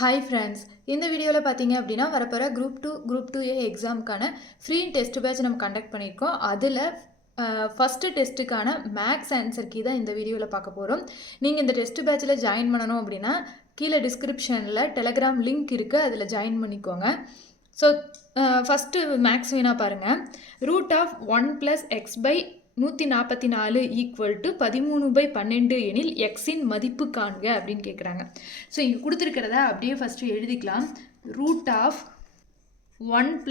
Hi friends, இந்த வீடியோவில் பார்த்தீங்க அப்படின்னா வரப்போகிற குரூப் 2A எக்ஸாமுக்கான ஃப்ரீ டெஸ்ட் பேட்ச் நம்ம கண்டக்ட் பண்ணியிருக்கோம். அதில் ஃபஸ்ட்டு டெஸ்ட்டுக்கான மேக்ஸ் ஆன்சர் கீ தான் இந்த வீடியோவில் பார்க்க போகிறோம். நீங்கள் இந்த டெஸ்ட் பேட்சில் ஜாயின் பண்ணணும் அப்படின்னா கீழே டிஸ்கிரிப்ஷனில் டெலகிராம் லிங்க் இருக்குது, அதில் ஜாயின் பண்ணிக்கோங்க. ஸோ ஃபஸ்ட்டு மேக்ஸ் வேணா பாருங்கள். √1 + x/144 ஈக்குவல் டு 13/12 எனில் எக்ஸின் மதிப்பு காண்க அப்படின்னு கேட்குறாங்க. ஸோ இங்கே கொடுத்துருக்கிறத அப்படியே ஃபஸ்ட்டு எழுதிக்கலாம். √1 +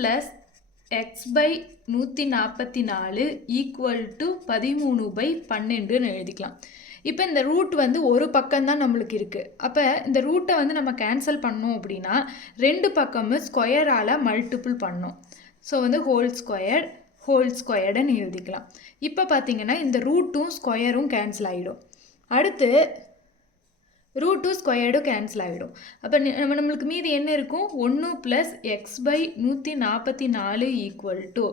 x/144 ஈக்குவல் டு 13/12ன்னு எழுதிக்கலாம். இப்போ இந்த ரூட் வந்து ஒரு பக்கம்தான் நம்மளுக்கு இருக்குது. அப்போ இந்த ரூட்டை வந்து நம்ம கேன்சல் பண்ணோம் அப்படின்னா ரெண்டு பக்கமும் ஸ்கொயரால் மல்டிபிள் பண்ணோம். ஸோ வந்து ஹோல் ஸ்கொயர்டுன்னு எழுதிக்கலாம். இப்போ பார்த்தீங்கன்னா இந்த ரூட்டும் ஸ்கொயரும் கேன்சல் ஆகிடும். அடுத்து √2 ஸ்கொயர்டும் கேன்சல் ஆகிடும். அப்போ நம்மளுக்கு மீதி என்ன இருக்கும்? 1 + x/144 ஈக்குவல் டு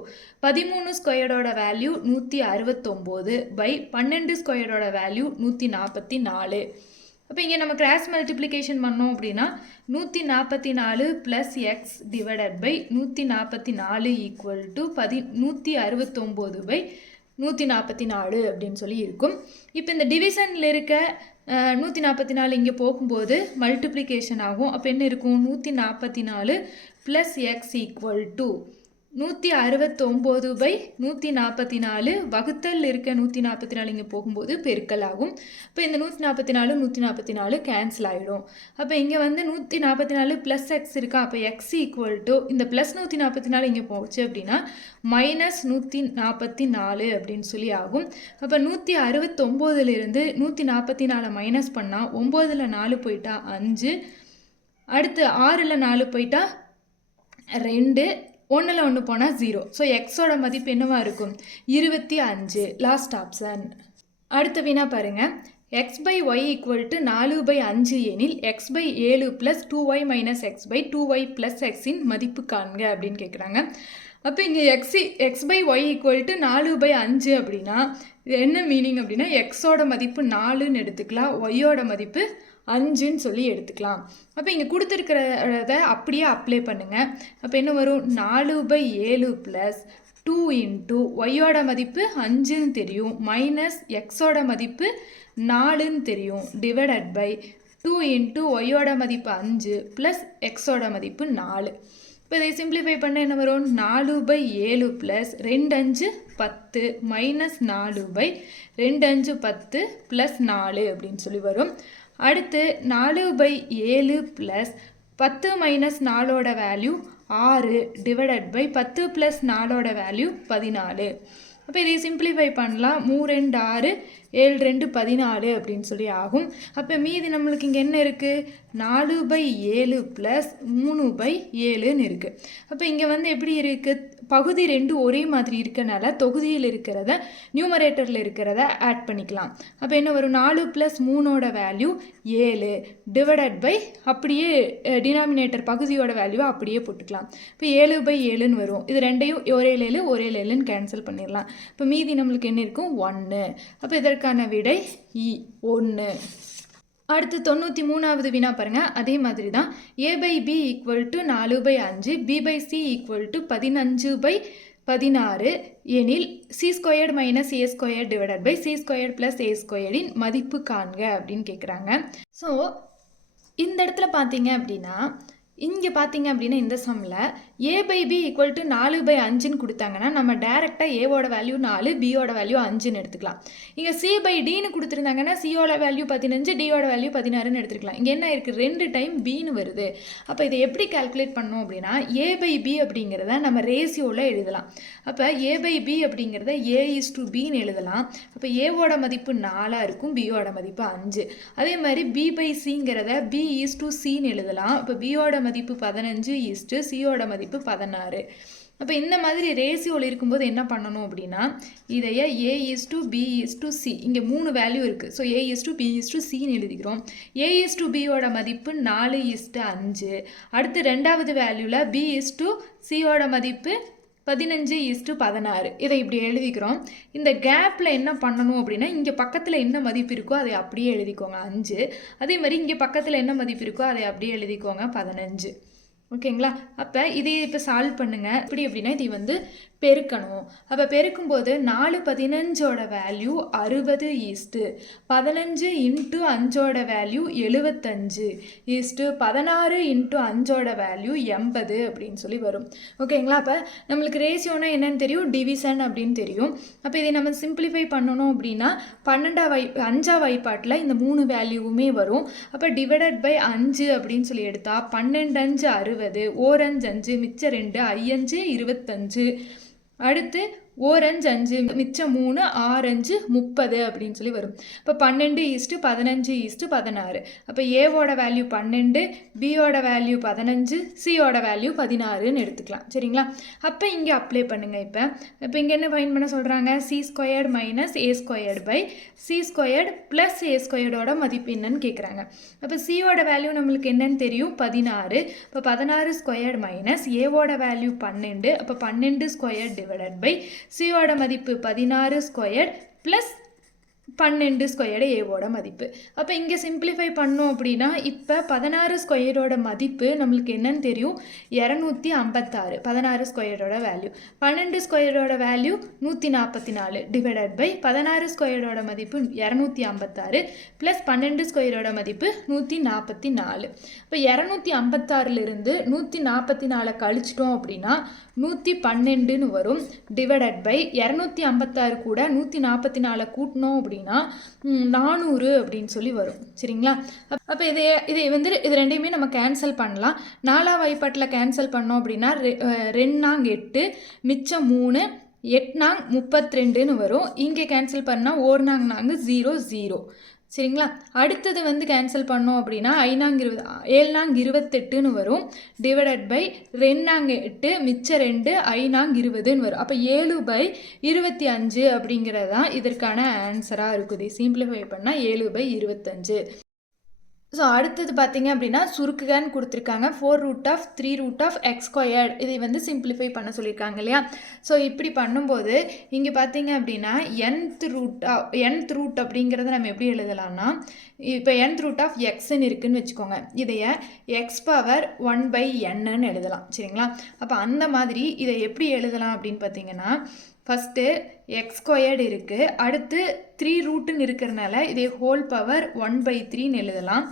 13 ஸ்கொயர்டோட வேல்யூ 169/12 ஸ்கொயர்டோட வேல்யூ 144. அப்போ இங்கே நம்ம கிராஸ் மல்டிப்ளிகேஷன் பண்ணோம் அப்படின்னா 144 + x / 144 ஈக்குவல் டு 169/144 அப்படின்னு சொல்லி இருக்கும். இப்போ இந்த டிவிஷனில் இருக்க 144 இங்கே போகும்போது மல்டிப்ளிகேஷன் ஆகும். அப்போ என்ன இருக்கும்? 144 + x ஈக்குவல் டு 169/144 வகுத்தல் இருக்க 144 இங்கே போகும்போது பெருக்கல் ஆகும். இப்போ இந்த 144 கேன்சல் ஆகிடும். அப்போ இங்கே வந்து 144 + x இருக்கா. அப்போ x ஈக்குவல் டு இந்த +144 இங்கே போச்சு அப்படின்னா -144 அப்படின்னு சொல்லி ஆகும். அப்போ 169லிருந்து 144 மைனஸ் பண்ணால் 9ல் 4 போயிட்டா 5, அடுத்து 6ல் 4 போயிட்டா 2, 1ல் 1 போனால் 0. ஸோ எக்ஸோட மதிப்பு என்னவா இருக்கும்? 25. Last option. அடுத்த வினா பாருங்கள். x/y ஈக்குவல் டு 4/5 எனில் x/7 + 2y - x/2y + xஇன் மதிப்பு காண்க அப்படின்னு கேட்குறாங்க. அப்போ இங்கே x/y ஈக்குவல் டு 4/5 அப்படின்னா என்ன மீனிங் அப்படின்னா எக்ஸோட மதிப்பு 4ன்னு எடுத்துக்கலாம், ஒய்யோட மதிப்பு 5ன்னு சொல்லி எடுத்துக்கலாம். அப்போ இங்கே கொடுத்துருக்கிறத அப்படியே அப்ளை பண்ணுங்கள். அப்போ என்ன வரும்? 4/7 + 2 × ஒய்யோட மதிப்பு 5ன்னு தெரியும், மைனஸ் எக்ஸோட மதிப்பு 4ன்னு தெரியும், டிவைடட் பை 2 × ஒய்யோட மதிப்பு 5 ப்ளஸ் எக்ஸோட மதிப்பு 4. இப்போ இதை சிம்பிளிஃபை பண்ண என்ன வரும்? 4/7 + 2×5 10 மைனஸ் 4/2×5 10 + 4 அப்படின்னு சொல்லி வரும். அடுத்து 4/7 + 10 - 4ஓட வேல்யூ 6 டிவைடட் பை 10 + 4ஓட வேல்யூ 14. அப்போ இதை சிம்பிளிஃபை பண்ணலாம். 3 2 6 7 2 14 அப்படின்னு சொல்லி ஆகும். அப்போ மீதி நம்மளுக்கு இங்கே என்ன இருக்குது? 4/7 + 3/7ன்னு இருக்குது. அப்போ இங்கே வந்து எப்படி இருக்குது? பகுதி 2 ஒரே மாதிரி இருக்கனால தொகுதியில் இருக்கிறத நியூமரேட்டரில் இருக்கிறத ஆட் பண்ணிக்கலாம். அப்போ என்ன வரும்? 4 + 3ஓட வேல்யூ 7 டிவைடட் பை அப்படியே டினாமினேட்டர் பகுதியோட வேல்யூவை அப்படியே போட்டுக்கலாம். இப்போ 7/7ன்னு வரும். இது ரெண்டையும் ஒரே லேலுன்னு கேன்சல் பண்ணிடலாம். இப்போ மீதி நம்மளுக்கு என்ன இருக்கும்? 1. அப்போ இதற்கான விடை 1. அடுத்து 93வது வினா பாருங்கள். அதே மாதிரி தான். a/b equal to 4/5, b/c equal to 15/16 எனில் c² - a² divided by c² + a²இன் மதிப்பு காண்க அப்படின்னு கேட்குறாங்க. ஸோ இந்த இடத்துல பார்த்தீங்க அப்படின்னா இந்த சம்மில் a/b ஈக்குவல் டு 4/5ன்னு கொடுத்தாங்கன்னா நம்ம டேரெக்டாக ஏவோட வேல்யூ 4, பியோட வேல்யூ 5ன்னு எடுத்துக்கலாம். இங்கே c/dன்னு கொடுத்துருந்தாங்கன்னா சியோட வேல்யூ 15, டியோட வேல்யூ 16ன்னு எடுத்துக்கலாம். இங்கே என்ன இருக்குது? 2 டைம் பின்னு வருது. அப்போ இதை எப்படி கால்குலேட் பண்ணோம் அப்படின்னா a/b அப்படிங்கிறத நம்ம ரேஷியோவில் எழுதலாம். அப்போ a/b அப்படிங்கிறத a/bன்னு எழுதலாம். அப்போ ஏவோட மதிப்பு 4 இருக்கும், பியோட மதிப்பு 5. அதே மாதிரி b/cங்கிறத b/cன்னு எழுதலாம். இப்போ பியோட மதிப்பு 15 சியோட மதிப்பு 16. அப்போ இந்த மாதிரி ரேஷியோவில் இருக்கும்போது என்ன பண்ணணும் அப்படின்னா இதைய a/b/c இங்கே 3 வேல்யூ இருக்குது. ஸோ a/b/cன்னு எழுதிக்கிறோம். a/bயோட மதிப்பு 4:5. அடுத்து ரெண்டாவது வேல்யூவில் b/cயோட மதிப்பு 15:16 இதை இப்படி எழுதிக்கிறோம். இந்த கேப்பில் என்ன பண்ணணும் அப்படின்னா, இங்கே பக்கத்தில் என்ன மதிப்பு இருக்கோ அதை அப்படியே எழுதிக்கோங்க 5. அதே மாதிரி இங்கே பக்கத்தில் என்ன மதிப்பு இருக்கோ அதை அப்படியே எழுதிக்கோங்க 15. ஓகேங்களா? அப்போ இதை இப்போ சால்வ் பண்ணுங்கள். இப்படி அப்படின்னா இதை வந்து பெருக்கணும். அப்போ பெருக்கும்போது 4 15ஓட வேல்யூ 60 ஈஸ்ட்டு 15 இன்ட்டு 5ஓட வேல்யூ 75 ஈஸ்ட்டு 16 இன்ட்டு 5ஓட வேல்யூ 80 அப்படின்னு சொல்லி வரும். ஓகேங்களா? அப்போ நம்மளுக்கு ரேஷியோனா என்னன்னு தெரியும், டிவிஷன் அப்படின்னு தெரியும். அப்போ இதை நம்ம சிம்பிளிஃபை பண்ணணும் அப்படின்னா 5ஆம் வாய்ப்பாட்டில் இந்த 3 வேல்யூவுமே வரும். அப்போ டிவைடட் பை 5 அப்படின்னு சொல்லி எடுத்தால் 12 5 60, 1 5 5, மிச்சம் 2, 5 25, அடுத்து 1 5 5, மிச்சம் 3, 6 5 30 அப்படின்னு சொல்லி வரும். இப்போ 12:15:16. அப்போ ஏவோட வேல்யூ 12, பியோட வேல்யூ 15, சியோட வேல்யூ 16ன்னு எடுத்துக்கலாம். சரிங்களா? அப்போ இங்கே அப்ளை பண்ணுங்கள். இப்போ இங்கே என்ன ஃபைண்ட் பண்ண சொல்கிறாங்க, c² minus a² by c² plus a²ஓட மதிப்பு என்னன்னு கேட்குறாங்க. அப்போ சியோட வேல்யூ நம்மளுக்கு என்னன்னு தெரியும், 16. இப்போ 16² மைனஸ் ஏவோட வேல்யூ 12. அப்போ 12² டிவைடட் பை சியோட மதிப்பு 16² ப்ளஸ் 12² ஏவோட மதிப்பு. அப்போ இங்கே சிம்பிளிஃபை பண்ணோம் அப்படின்னா இப்போ 16²ஓட மதிப்பு நம்மளுக்கு என்னன்னு தெரியும், 256. 16²ஓட வேல்யூ 12²ஓட வேல்யூ 144 டிவைடட் பை 16²ஓட மதிப்பு 256 ப்ளஸ் 12²ஓட மதிப்பு 144. இப்போ 256லிருந்து 144 கழிச்சிட்டோம் அப்படின்னா 112ன்னு வரும். டிவைடட் பை 256 கூட 144 கூட்டணும் அப்படின்னா 400 அப்படின்னு சொல்லி வரும். சரிங்களா? அப்போ இதை வந்து இது ரெண்டையுமே நம்ம கேன்சல் பண்ணலாம். 4ஆம் வாய்ப்பாட்டில் கேன்சல் பண்ணோம் அப்படின்னா 2 8, மிச்சம் 3, 8 32ன்னு வரும். இங்கே கேன்சல் பண்ணால் 1 0 0. சரிங்களா? அடுத்தது வந்து கேன்சல் பண்ணோம் அப்படின்னா 7 28ன்னு வரும். டிவைடட் பை 2 8, மிச்சம் 2, 5 20ன்னு வரும். அப்போ 7/25 அப்படிங்கிறது தான் இதற்கான ஆன்சராக இருக்குது. சிம்பிளிஃபை பண்ணால் 7/25. ஸோ அடுத்தது பார்த்தீங்க அப்படின்னா சுருக்குகன்னு கொடுத்துருக்காங்க. 4√3√x². இதை வந்து சிம்பிளிஃபை பண்ண சொல்லியிருக்காங்க இல்லையா? ஸோ இப்படி பண்ணும்போது இங்கே பார்த்தீங்க அப்படின்னா nth ரூட் அப்படிங்கிறத நம்ம எப்படி எழுதலாம்னா, இப்போ nth ரூட் ஆஃப் எக்ஸ்ன்னு இருக்குன்னு வச்சுக்கோங்க. இதைய x⁻1/nன்னு எழுதலாம். சரிங்களா? அப்போ அந்த மாதிரி இதை எப்படி எழுதலாம் அப்படின்னு பார்த்தீங்கன்னா, ஃபஸ்ட்டு x² இருக்குது, அடுத்து 3 ரூட்டுன்னு இருக்கிறனால இதை ஹோல் பவர் 1/3ன்னு எழுதலாம்.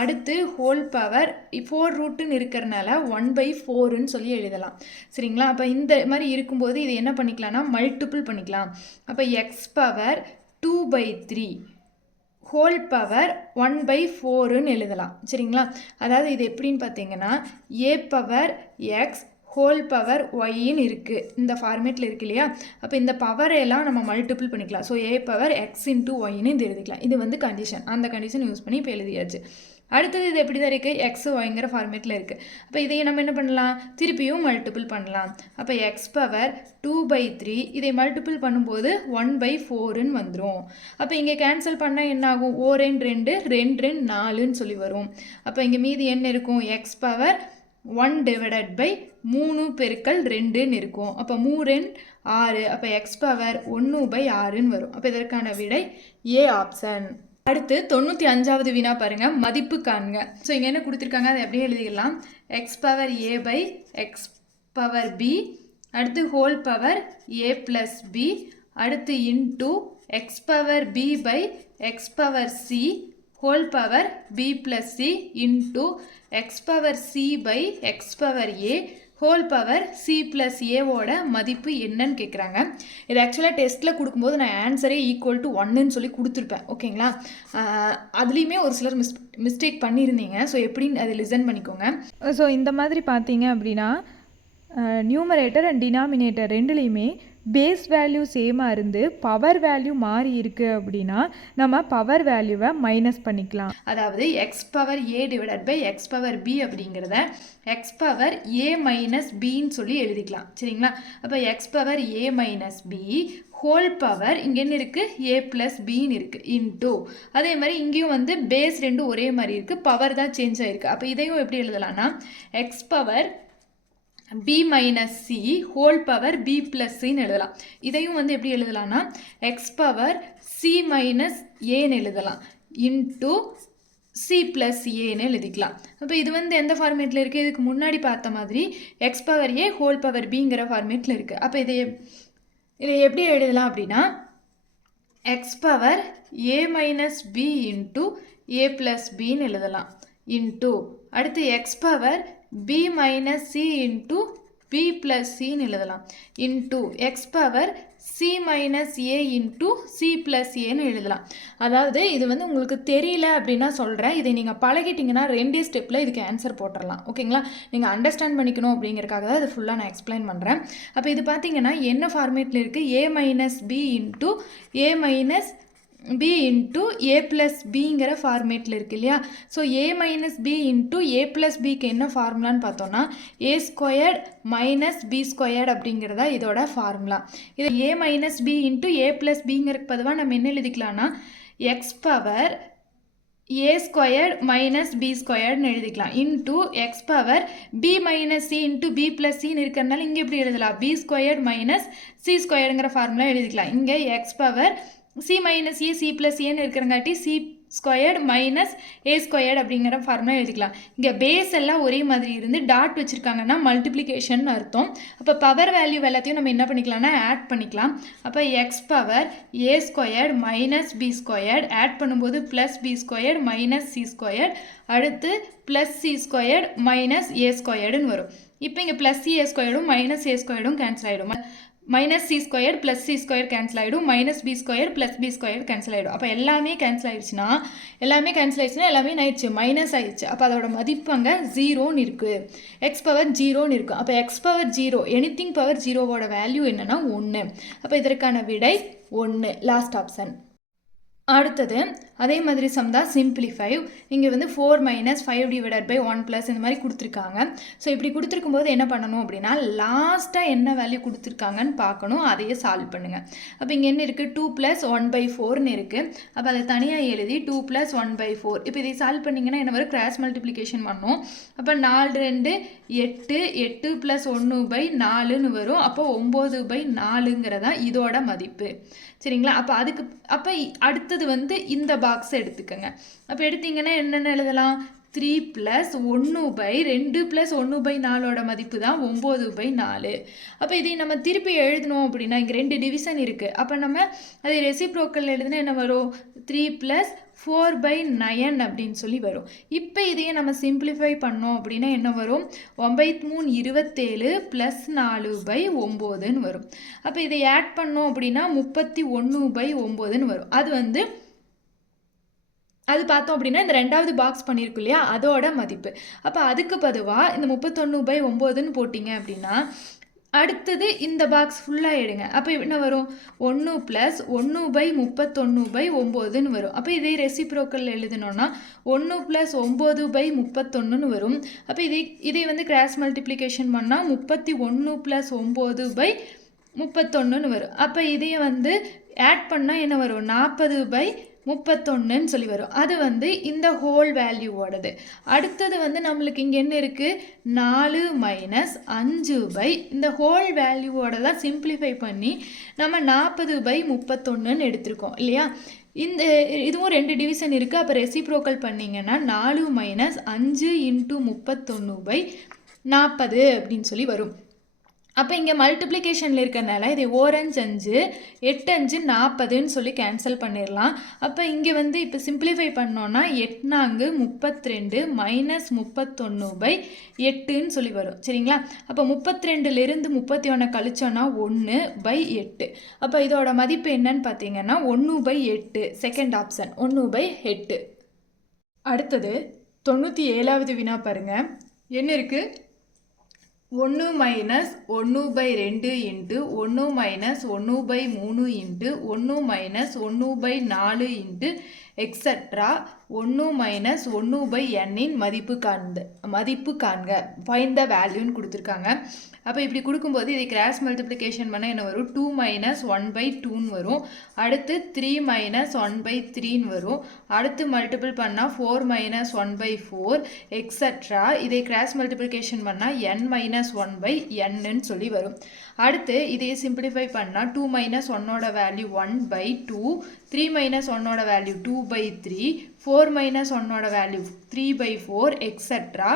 அடுத்து ஹோல் பவர் 4 ரூட்டுன்னு இருக்கிறனால 1/4ன்னு சொல்லி எழுதலாம். சரிங்களா? அப்போ இந்த மாதிரி இருக்கும்போது இதை என்ன பண்ணிக்கலாம்னா மல்டிபிள் பண்ணிக்கலாம். அப்போ x⁻2/3 ஹோல் பவர் 1/4ன்னு எழுதலாம். சரிங்களா? அதாவது இது எப்படின்னு பார்த்தீங்கன்னா a⁻x ஹோல் பவர் ஒய்ன்னு இருக்குது, இந்த ஃபார்மேட்டில் இருக்கு இல்லையா? அப்போ இந்த பவரையெல்லாம் நம்ம மல்டிபிள் பண்ணிக்கலாம். ஸோ a⁻x × ஒய்ன்னு இது எழுதிக்கலாம். இது வந்து கண்டிஷன், அந்த கண்டிஷன் யூஸ் பண்ணி இப்போ எழுதியாச்சு. அடுத்தது இது எப்படி தான் இருக்குது, எக்ஸ் ஒய்ங்கிற ஃபார்மேட்டில் இருக்குது. அப்போ இதையை நம்ம என்ன பண்ணலாம், திருப்பியும் மல்டிபிள் பண்ணலாம். அப்போ x⁻2/3 இதை மல்டிபிள் பண்ணும்போது 1/4ன்னு வந்துடும். அப்போ இங்கே கேன்சல் பண்ணால் என்ன ஆகும், 4 2 2 4ன்னு சொல்லி வரும். அப்போ இங்கே மீதி என்ன இருக்கும், x⁻1 டிவைடட் பை 3 பெருக்கல் 2ன்னு இருக்கும். அப்போ 3 6. அப்போ x⁻1/6ன்னு வரும். அப்போ இதற்கான விடை ஏ ஆப்ஷன். அடுத்து 95வது வினா பாருங்க, மதிப்பு காண்க. ஸோ இங்கே என்ன கொடுத்துருக்காங்க அதை அப்படியே எழுதிக்கலாம். x⁻a/x⁻b, அடுத்து ஹோல் பவர் a+b, அடுத்து into x⁻b/x⁻c whole power b+c into x⁻c/x⁻a whole power c+a மதிப்பு என்னன்னு கேட்குறாங்க. இது ஆக்சுவலாக டெஸ்ட்டில் கொடுக்கும்போது நான் ஆன்சரே ஈக்குவல் டு 1ன்னு சொல்லி கொடுத்துருப்பேன். ஓகேங்களா? அதுலேயுமே ஒரு சிலர் மிஸ்டேக் பண்ணியிருந்தீங்க. ஸோ எப்படின்னு அதை லிசன் பண்ணிக்கோங்க. ஸோ இந்த மாதிரி பார்த்தீங்க அப்படின்னா நியூமரேட்டர் அண்ட் டினாமினேட்டர் ரெண்டுலேயுமே பேஸ் வேல்யூ சேமாக இருந்து பவர் வேல்யூ மாறி இருக்குது அப்படின்னா நம்ம பவர் வேல்யூவை மைனஸ் பண்ணிக்கலாம். அதாவது x⁻a டிவைடட் பை x⁻b அப்படிங்கிறத x⁻a-b சொல்லி எழுதிக்கலாம். சரிங்களா? அப்போ x⁻a-b ஹோல் பவர் இங்கே என்ன இருக்குது, a+bன்னு இருக்குது இன்டூ, அதே மாதிரி இங்கேயும் வந்து பேஸ் ரெண்டும் ஒரே மாதிரி இருக்குது, பவர் தான் சேஞ்ச் ஆகிருக்கு. அப்போ இதையும் எப்படி எழுதலாம்னா x⁻ b minus c whole power b plus சின்னு எழுதலாம். இதையும் வந்து எப்படி எழுதலாம்னா எக்ஸ் பவர் சி மைனஸ் ஏன்னு எழுதலாம் இன்ட்டு சி ப்ளஸ் ஏன்னு எழுதிக்கலாம். அப்போ இது வந்து எந்த ஃபார்மேட்டில் இருக்குது? இதுக்கு முன்னாடி பார்த்த மாதிரி எக்ஸ் பவர் ஏ ஹோல் பவர் பிங்கிற ஃபார்மேட்டில் இருக்குது. அப்போ இதை எப்படி எழுதலாம் அப்படின்னா எக்ஸ் பவர் ஏ மைனஸ் பி இன்ட்டு ஏ ப்ளஸ் பின்னு எழுதலாம் இன்ட்டு அடுத்து X power b minus c into b plus c ன்னு எழுதலாம் into x power c minus a into c plus a ன்னு எழுதலாம். அதாவது இது வந்து உங்களுக்கு தெரியல அப்படின்னா சொல்கிறேன், இதை நீங்கள் பழகிட்டிங்கன்னா 2 ஸ்டெப்பில் இதுக்கு ஆன்சர் போட்டுடலாம். ஓகேங்களா? நீங்கள் அண்டர்ஸ்டாண்ட் பண்ணிக்கணும் அப்படிங்கிறதுக்காக தான் இது ஃபுல்லாக நான் எக்ஸ்பிளைன் பண்ணுறேன். அப்போ இது பார்த்தீங்கன்னா என்ன ஃபார்மேட்டில் இருக்குது? a minus b into a minus b into a plus bங்கிற ஃபார்மேட்டில் இருக்குது இல்லையா? So a minus b into a plus bக்கு என்ன ஃபார்முலான்னு பார்த்தோன்னா a squared minus b squared அப்படிங்கிறதா இதோட ஃபார்முலா. இது a minus b into a plus bங்கிறதுக்கு பதுவாக நம்ம என்ன எழுதிக்கலாம்னா x power a squared minus b ஸ்கொயர்ட்னு எழுதிக்கலாம் into x power b minus c into b plus சின்னு இருக்கிறதுனால இங்கே எப்படி எழுதலாம்? b ஸ்கொயர்ட் மைனஸ் சி ஸ்கொயர்டுங்கிற ஃபார்முலா எழுதிக்கலாம். இங்கே x power c minus a c plus ஏன்னு இருக்கிறங்காட்டி c squared minus a squared அப்படிங்கிற ஃபார்முலா எழுதிக்கலாம். இங்கே பேஸ் எல்லாம் ஒரே மாதிரி இருந்து டாட் வச்சுருக்காங்கன்னா மல்டிப்ளிகேஷன் அர்த்தம். அப்போ பவர் வேல்யூ எல்லாத்தையும் நம்ம என்ன பண்ணிக்கலாம்னா ஆட் பண்ணிக்கலாம். அப்போ x power a squared minus b squared add பண்ணும்போது plus b squared minus c squared அடுத்து plus c squared minus a ஸ்கொயர்டுன்னு வரும். இப்போ இங்கே ப்ளஸ் ஏ ஸ்கொயர்டும் மைனஸ் ஏ ஸ்கொயர்டும் கேன்சல் ஆகிடும். Minus c square plus c square cancel ஆகிடும், minus b square plus b square cancel ஆகிடும். அப்போ எல்லாமே கேன்சல் ஆகிடுச்சுன்னா எல்லாமே ஆயிடுச்சு மைனஸ் ஆகிடுச்சு. அப்போ அதோட மதிப்பு அங்கே 0ன்னு இருக்குது, எக்ஸ் பவர் 0ன்னு இருக்கும். அப்போ எக்ஸ் பவர் 0 எனிதிங் பவர் 0வோட வேல்யூ என்னென்னா 1. அப்போ இதற்கான விடை 1 லாஸ்ட் ஆப்ஷன். அடுத்தது அதே மாதிரி சம் தான் சிம்பிளிஃபை. இங்கே வந்து 4 மைனஸ் 5 டிவைடட் பை 1 ப்ளஸ் இந்த மாதிரி கொடுத்துருக்காங்க. ஸோ இப்படி கொடுத்துருக்கும் போது என்ன பண்ணணும் அப்படின்னா லாஸ்ட்டாக என்ன வேல்யூ கொடுத்துருக்காங்கன்னு பார்க்கணும், அதையே சால்வ் பண்ணுங்கள். அப்போ இங்கே என்ன இருக்குது? 2 ப்ளஸ் 1/4ன்னு இருக்குது. அப்போ அதை தனியாக எழுதி 2 ப்ளஸ் 1/4. இப்போ இதை சால்வ் பண்ணிங்கன்னா என்ன வரும்? கிராஸ் மல்டிப்ளிகேஷன் பண்ணணும். அப்போ 4 2 8 8 ப்ளஸ் 1/4ன்னு வரும். அப்போ 9/4ங்கிறதா இதோட மதிப்பு. சரிங்களா? அப்போ அப்போ அடுத்தது வந்து இந்த பாக்ஸை எடுத்துக்கோங்க. அப்போ எடுத்தீங்கன்னா என்னென்ன எழுதலாம்? 3 ப்ளஸ் 1/2 ப்ளஸ் 1/4ஓட மதிப்பு தான் 9/4. அப்போ இதை நம்ம திருப்பி எழுதணும் அப்படின்னா இங்கே 2 டிவிஷன் இருக்குது. அப்போ நம்ம அதை ரெசிப்ரோக்கல் எழுதுனா என்ன வரும்? 3 ப்ளஸ் 4/9 அப்படின்னு சொல்லி வரும். இப்போ இதையே நம்ம சிம்பிளிஃபை பண்ணோம் அப்படின்னா என்ன வரும்? 9×3 27 ப்ளஸ் 4/9ன்னு வரும். அப்போ இதை ஆட் பண்ணோம் அப்படின்னா 31/9ன்னு வரும். அது பார்த்தோம் அப்படின்னா இந்த 2வது பாக்ஸ் பண்ணியிருக்கும் இல்லையா அதோட மதிப்பு. அப்போ அதுக்கு பொதுவாக இந்த 31/9ன்னு போட்டிங்க அப்படின்னா அடுத்தது இந்த பாக்ஸ் ஃபுல்லாக எடுங்க. அப்போ என்ன வரும்? 1 ப்ளஸ் 1/31/9ன்னு வரும். அப்போ இதே ரெசிப்ரோக்கல் எழுதணும்னா 1 ப்ளஸ் 9/31ன்னு வரும். அப்போ இதை வந்து கிராஸ் மல்டிப்ளிகேஷன் பண்ணால் 31 ப்ளஸ் 9/31ன்னு வரும். அப்போ இதையை வந்து ஆட் பண்ணால் என்ன வரும்? 40/31ன்னு சொல்லி வரும். அது வந்து இந்த ஹோல் வேல்யூவோடது. அடுத்தது வந்து நம்மளுக்கு இங்கே என்ன இருக்குது? 4 மைனஸ் 5 இந்த ஹோல் வேல்யூவோட தான் சிம்பிளிஃபை பண்ணி நம்ம 40/31ன்னு எடுத்திருக்கோம் இல்லையா? இதுவும் 2 டிவிஷன் இருக்குது. அப்போ ரெசிப்ரோக்கல் பண்ணிங்கன்னா 4 மைனஸ் 5 இன்ட்டு 31/40 அப்படின்னு சொல்லி வரும். அப்போ இங்கே மல்டிப்ளிகேஷனில் இருக்கிறனால இதை 4 5 5 8 5 40ன்னு சொல்லி கேன்சல் பண்ணிடலாம். அப்போ இங்கே வந்து இப்போ சிம்பிளிஃபை பண்ணோன்னா 8 4 32 மைனஸ் 31/8ன்னு சொல்லி வரும். சரிங்களா? அப்போ 32லேருந்து 31 கழிச்சோன்னா 1/8. அப்போ இதோட மதிப்பு என்னன்னு பார்த்தீங்கன்னா 1/8. Second option 1/8. அடுத்தது 97வது வினா பாருங்கள். என்ன இருக்குது? 1 minus 1/2 into 1 minus 1/3 into 1 minus 1/4 into extra 1 minus 1/n மதிப்பு காண்க ஃபைண்ட் த வேல்யூன்னு கொடுத்துருக்காங்க. அப்போ இப்படி கொடுக்கும்போது இதை கிராஸ் மல்டிப்ளிகேஷன் பண்ணால் என்ன வரும்? 2 மைனஸ் 1/2ன்னு வரும். அடுத்து 3 மைனஸ் 1/3ன்னு வரும். அடுத்து மல்டிபிள் பண்ணால் 4 மைனஸ் 1/4 எக்ஸட்ரா. இதை கிராஸ் மல்டிப்ளிகேஷன் பண்ணால் n மைனஸ் 1/nன்னு சொல்லி வரும். அடுத்து இதை சிம்பிளிஃபை பண்ணால் 2 மைனஸ் 1ஓட வேல்யூ 1/2, 3 மைனஸ் 1ஓட வேல்யூ 2/3, 4 மைனஸ் 1ஓட வேல்யூ 3/4 எக்ஸட்ரா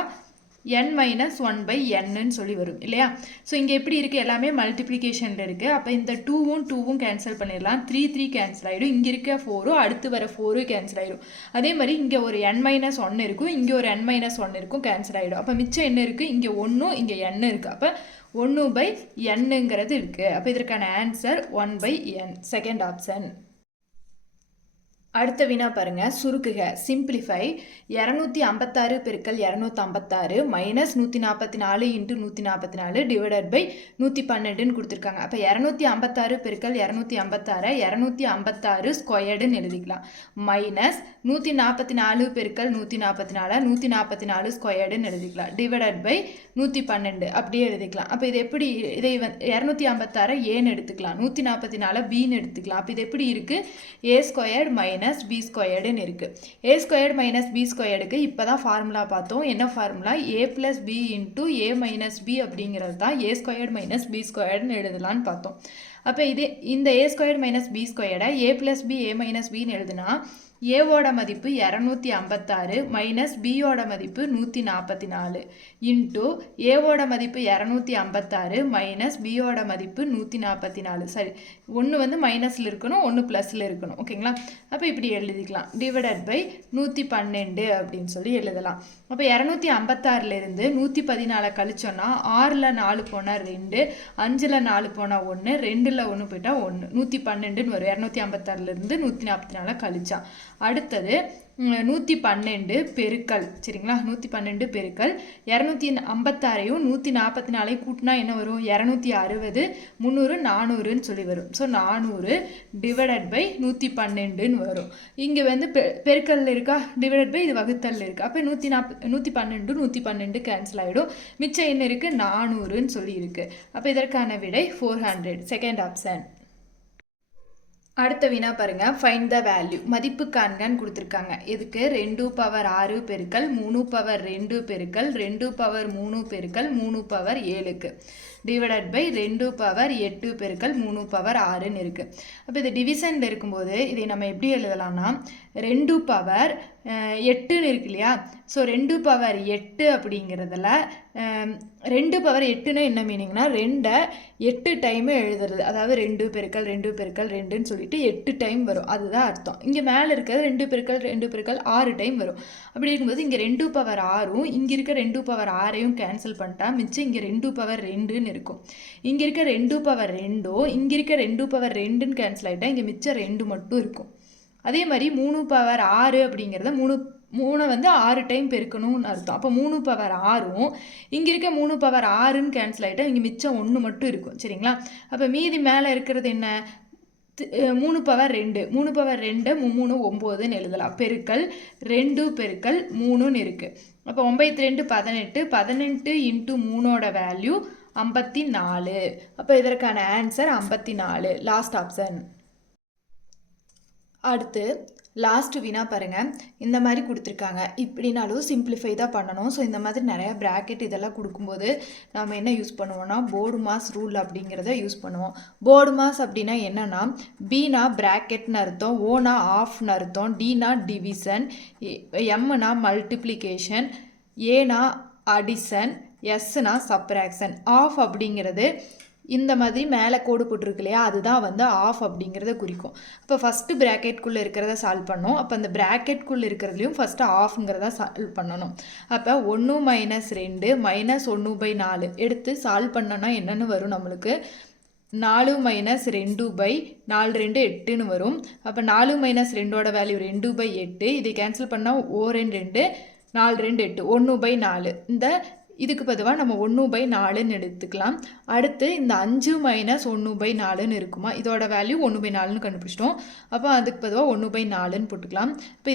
n மைனஸ் 1/nன்னு சொல்லி வரும் இல்லையா? ஸோ இங்கே எப்படி இருக்குது? எல்லாமே மல்டிப்ளிகேஷனில் இருக்குது. அப்போ இந்த 2வும் கேன்சல் பண்ணிடலாம். 3 கேன்சல் ஆகிடும். இங்கே இருக்க 4 அடுத்து வர 4 கேன்சல் ஆகிடும். அதே மாதிரி இங்கே ஒரு n மைனஸ் 1 இருக்கும், இங்கே ஒரு n மைனஸ் 1 இருக்கும், கேன்சல் ஆகிடும். அப்போ மிச்சம் என்ன இருக்குது? இங்கே 1, இங்கே n இருக்குது. அப்போ 1/nங்கிறது இருக்குது. அப்போ இதற்கான ஆன்சர் 1/n, செகண்ட் ஆப்ஷன். அடுத்த வினா பாருங்க, சுருக்குக. சிம்பிளிஃபை 256 பெருக்கல் 256 மைனஸ் 144 இன்ட்டு 144 டிவைடட் பை 112ன்னு கொடுத்துருக்காங்க. அப்போ 256 பெருக்கல் 256 256 ஸ்கொயர்டுன்னு எழுதிக்கலாம். மைனஸ் 144 பெருக்கல் 144 144 ஸ்கொயர்டுன்னு எழுதிக்கலாம். டிவைடட் பை 112 அப்படியே எழுதிக்கலாம். அப்போ இது எப்படி? இதை 256 ஏன்னு எடுத்துக்கலாம், 144 பின்னு எடுத்துக்கலாம். அப்போ இது எப்படி இருக்குது? ஏ ஸ்கொயர்டு மைனஸ் பி ஸ்கொயர்டுன்னு இருக்குது. ஏ ஸ்கொயர்டு மைனஸ் பி ஸ்கொயர்டுக்கு இப்போ தான் ஃபார்முலா பார்த்தோம். என்ன ஃபார்முலா? ஏ ப்ளஸ் பி இன்ட்டு ஏ மைனஸ் பி அப்படிங்கிறது தான் ஏ ஸ்கொயர்டு மைனஸ் பி ஸ்கொயர்டுன்னு எழுதலான்னு பார்த்தோம். அப்போ இந்த ஏ squared minus B ஸ்கொயர்டை A plus B A minus பின்னு எழுதுனா ஏவோட மதிப்பு 256 மைனஸ் பியோட மதிப்பு 144 இன்ட்டு ஏவோட மதிப்பு 256 மைனஸ் பியோட மதிப்பு 144. சரி, ஒன்று வந்து மைனஸில் இருக்கணும், ஒன்று ப்ளஸில் இருக்கணும். ஓகேங்களா? அப்போ இப்படி எழுதிக்கலாம். டிவைடட் பை 112 அப்படின்னு சொல்லி எழுதலாம். அப்போ 256லேருந்து 114 கழிச்சோன்னா 6ல் 4 போனால் 2, 5ல் 4 போனால் 1, 2ல் 1 போயிட்டால் 1, 112ன்னு வரும். 256லேருந்து 144 கழிச்சா. அடுத்தது 112 பெருக்கல், சரிங்களா? 112 பெருக்கல் 256ஐயும் 144ஐயும் கூட்டினா என்ன வரும்? 260, 300, 400ன்னு சொல்லி வரும். ஸோ 400 டிவைடட் பை 112ன்னு வரும். இங்கே வந்து பெருக்கல் இருக்கா, டிவைடட் பை இது வகுத்தல் இருக்குது. அப்போ 112 112 கேன்சல் ஆகிடும். மிச்சம் என்ன இருக்குது? 400ன்னு சொல்லி இருக்குது. அப்போ இதற்கான விடை 400, செகண்ட் ஆப்ஷன். அடுத்த வினா பாருங்க, ஃபைண்ட் த வேல்யூ, மதிப்பு காண்கன்னு கொடுத்துருக்காங்க. இதுக்கு 2/6 பெருக்கல் 3/2 பெருக்கல் 2/3 பெருக்கல் 3/7க்கு டிவைடட் பை 2/8 பெருக்கல் 3/6ன்னு இருக்குது. அப்போ இது டிவிஷனில் இருக்கும்போது இதை நம்ம எப்படி எழுதலாம்னா 2/8ன்னு இருக்கு இல்லையா? ஸோ 2/8 அப்படிங்கிறதுல 2/8ன்னு என்ன மீனிங்னா 2 8 டைமு எழுதுறது. அதாவது 2 பெருக்கல் 2 பெருக்கல் 2ன்னு சொல்லிட்டு 8 டைம் வரும். அதுதான் அர்த்தம். இங்கே மேலே இருக்கிறது 2 பெருக்கல் 2 பெருக்கல் 6 டைம் வரும். அப்படி இருக்கும்போது இங்கே 2/6ம் இங்கே இருக்க 2/6ஐயும் கேன்சல் பண்ணிட்டா மிச்சம் இங்கே 2/2ன்னு இருக்கும். இங்கே இருக்க 2/2 இங்கே இருக்க 2/2ன்னு கேன்சல் ஆகிட்டா இங்கே மிச்சம் 2 மட்டும் இருக்கும். அதே மாதிரி 3/6 அப்படிங்கிறத 3 வந்து 6 டைம் பெருக்கணும்னு அர்த்தம். அப்போ 3/6ம் இங்கே இருக்க 3/6ன்னு கேன்சல் ஆகிட்டா இங்கே மிச்சம் 1 மட்டும் இருக்கும். சரிங்களா? அப்போ மீதி மேலே இருக்கிறது என்ன? 3/2 3/2 3 9ன்னு எழுதலாம். பெருக்கல் 2 பெருக்கல் 3ன்னு இருக்குது. அப்போ 9 18 18 இன்ட்டு 3ஓட வேல்யூ 54. அப்போ இதற்கான ஆன்சர் 54, லாஸ்ட் ஆப்ஷன். அடுத்து லாஸ்ட் வினா பாருங்கள். இந்த மாதிரி கொடுத்துருக்காங்க. இப்படினாலும் சிம்பிளிஃபை தான் பண்ணணும். ஸோ இந்த மாதிரி நிறையா ப்ராக்கெட் இதெல்லாம் கொடுக்கும்போது நம்ம என்ன யூஸ் பண்ணுவோம்னா போர்டு மாஸ் ரூல் அப்படிங்கிறத யூஸ் பண்ணுவோம். போர்டு மாஸ் அப்படின்னா என்னென்னா பினா ப்ராக்கெட்னு அர்த்தம், ஓனா ஆஃப்னு அர்த்தம், டினா டிவிஷன், எம்னா மல்டிப்ளிகேஷன், ஏனா அடிஷன், எஸ்னா சப்ராக்ஷன். ஆஃப் அப்படிங்கிறது இந்த மாதிரி மேலே கோடு போட்டிருக்கு இல்லையா, அதுதான் வந்து ஆஃப் அப்படிங்கிறத குறிக்கும். அப்போ ஃபஸ்ட்டு ப்ராக்கெட்குள்ளே இருக்கிறத சால்வ் பண்ணோம். அப்போ அந்த ப்ராக்கெட்குள்ளே இருக்கிறதுலையும் ஃபஸ்ட்டு ஆஃப்ங்கிறத சால்வ் பண்ணணும். அப்போ 1 மைனஸ் 2 மைனஸ் 1/4 எடுத்து சால்வ் பண்ணோன்னா என்னென்னு வரும் நம்மளுக்கு? 4 மைனஸ் 2/4 2 8ன்னு வரும். அப்போ 4 மைனஸ் 2ஓட வேல்யூ 2/8. இதை கேன்சல் பண்ணால் 2 4 2 8 1/4. இந்த இதுக்கு பொதுவாக நம்ம 1/4ன்னு எடுத்துக்கலாம். அடுத்து இந்த 5 - 1/4ன்னு இருக்குமா, இதோட வேல்யூ 1/4ன்னு கண்டுபிடிச்சிட்டோம். அப்போ அதுக்கு பொதுவாக 1/4ன்னு போட்டுக்கலாம். இப்போ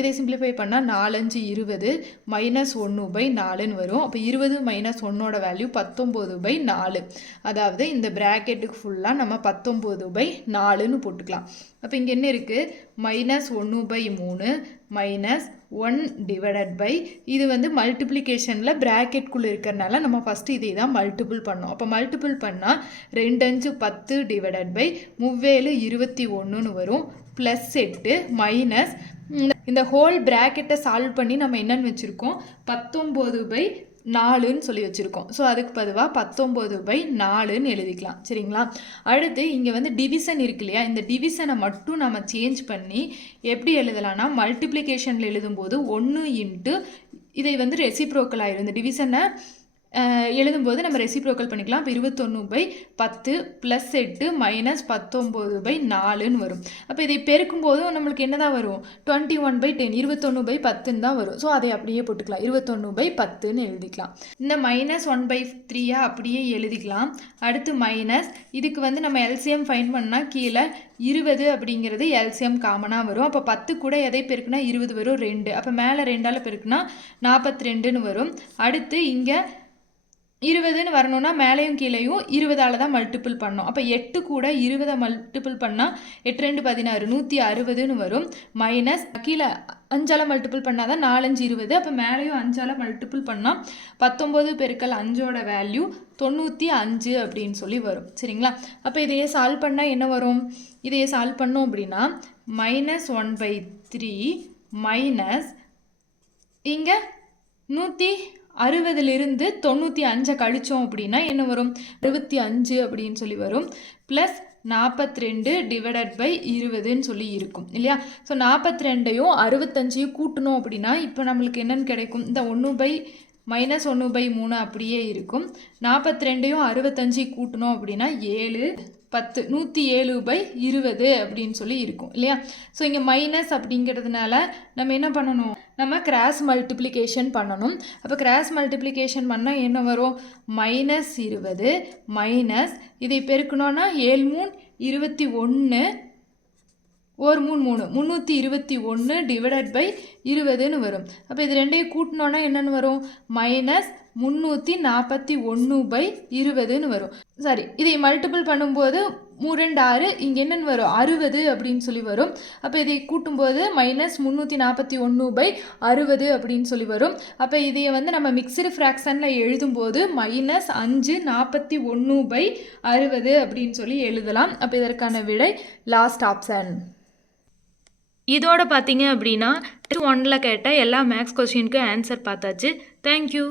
இதை சிம்பிளிஃபை பண்ணால் 4 5 20 -1/4ன்னு வரும். அப்போ 20 - 1ஓட வேல்யூ 19/4. அதாவது இந்த ப்ராக்கெட்டுக்கு ஃபுல்லாக நம்ம 19/4ன்னு போட்டுக்கலாம். அப்போ இங்கே என்ன இருக்குது, -1/3 -1 டிவைடட் பை, இது வந்து மல்டிப்ளிகேஷனில் ப்ராக்கெட்குள்ளே இருக்கிறனால நம்ம ஃபஸ்ட்டு இதை தான் மல்டிபிள் பண்ணோம். அப்போ மல்டிபிள் பண்ணால் 2 5 10 டிவைடட் பை 3 21ன்னு வரும். +8 மைனஸ் இந்த ஹோல் ப்ராக்கெட்டை சால்வ் பண்ணி நம்ம என்னென்னு வச்சுருக்கோம், 19/4ன்னு சொல்லி வச்சுருக்கோம். ஸோ அதுக்கு பொதுவாக 19/4ன்னு எழுதிக்கலாம். சரிங்களா? அடுத்து இங்கே வந்து டிவிஷன் இருக்கு இல்லையா, இந்த டிவிஷனை மட்டும் நம்ம சேஞ்ச் பண்ணி எப்படி எழுதலாம்னா, மல்டிப்ளிகேஷனில் எழுதும்போது 1 இன்ட்டு இதை வந்து ரெசிப்ரோக்கல் ஆயிரும். இந்த டிவிஷனை எழுதும்போது நம்ம ரெசிப்ரோக்கல் பண்ணிக்கலாம். இப்போ 21/10 +8 -19/4ன்னு வரும். அப்போ இதை பெருக்கும் போதும் நம்மளுக்கு என்ன தான் வரும், 21/10 21/10ன்னு தான் வரும். ஸோ அதை அப்படியே போட்டுக்கலாம், 21/10ன்னு எழுதிக்கலாம். இந்த -1/3 அப்படியே எழுதிக்கலாம். அடுத்து மைனஸ், இதுக்கு வந்து நம்ம எல்சிஎம் ஃபைண்ட் பண்ணால் கீழே 20 அப்படிங்கிறது எல்சிஎம் காமனாக வரும். அப்போ 10 கூட எதை பெருக்குனா 20 வரும், 2. அப்போ மேலே 2ஆல் பெருக்குனா 42ன்னு வரும். அடுத்து இங்கே 20ன்னு வரணும்னா மேலேயும் கீழேயும் 20ஆல் தான் மல்டிபிள் பண்ணோம். அப்போ 8 கூட 20 மல்டிபிள் பண்ணால் 8 2 16 160ன்னு வரும். மைனஸ் கீழே 5ஆல் மல்டிபிள் பண்ணால் தான் 4 5 20. அப்போ மேலேயும் 5ஆல் மல்டிபிள் பண்ணால் 19 பெருக்கல் 5ஓட வேல்யூ 95 அப்படின்னு சொல்லி வரும். சரிங்களா? அப்போ இதையே சால்வ் பண்ணால் என்ன வரும், இதையே சால்வ் பண்ணோம் அப்படின்னா -1/3 மைனஸ் இங்கே 160லிருந்து 95 கழிச்சோம் அப்படின்னா என்ன வரும், 65 அப்படின்னு சொல்லி வரும். ப்ளஸ் 42 டிவைடட் பை 20ன்னு சொல்லி இருக்கும் இல்லையா. ஸோ 42ஐயும் 65ஐயும் கூட்டணும் அப்படின்னா இப்போ நம்மளுக்கு என்னென்னு கிடைக்கும், இந்த -1/3 அப்படியே இருக்கும். 42ஐயும் 65ஐயும் கூட்டணும் அப்படின்னா 7 10 107/20 அப்படின்னு சொல்லி இருக்கும் இல்லையா. ஸோ இங்கே மைனஸ் அப்படிங்கிறதுனால நம்ம என்ன பண்ணணும், நம்ம கிராஸ் மல்டிப்ளிகேஷன் பண்ணணும். அப்போ கிராஸ் மல்டிப்ளிகேஷன் பண்ணால் என்ன வரும், -20 மைனஸ் இதை பெருக்கணும்னா 7 3 21 ஒரு 3 321 டிவைடட் பை 20ன்னு வரும். அப்போ இது ரெண்டையும் கூட்டினோன்னா என்னென்னு வரும், -341/20ன்னு வரும். சாரி, இதை மல்டிபிள் பண்ணும்போது 3 2 6, இங்கே என்னென்னு வரும் 60 அப்படின்னு சொல்லி வரும். அப்போ இதை கூட்டும்போது -341/60 அப்படின்னு சொல்லி வரும். அப்போ இதையை வந்து நம்ம மிக்சடு ஃப்ராக்ஷனில் எழுதும்போது -5 41/60 அப்படின்னு சொல்லி எழுதலாம். அப்போ இதற்கான விடை லாஸ்ட் ஆப்ஷன். இதோட பார்த்தீங்க அப்படின்னா 1ல் கேட்ட எல்லா மேக்ஸ் கொஸ்டினுக்கும் ஆன்சர் பார்த்தாச்சு. தேங்க்யூ.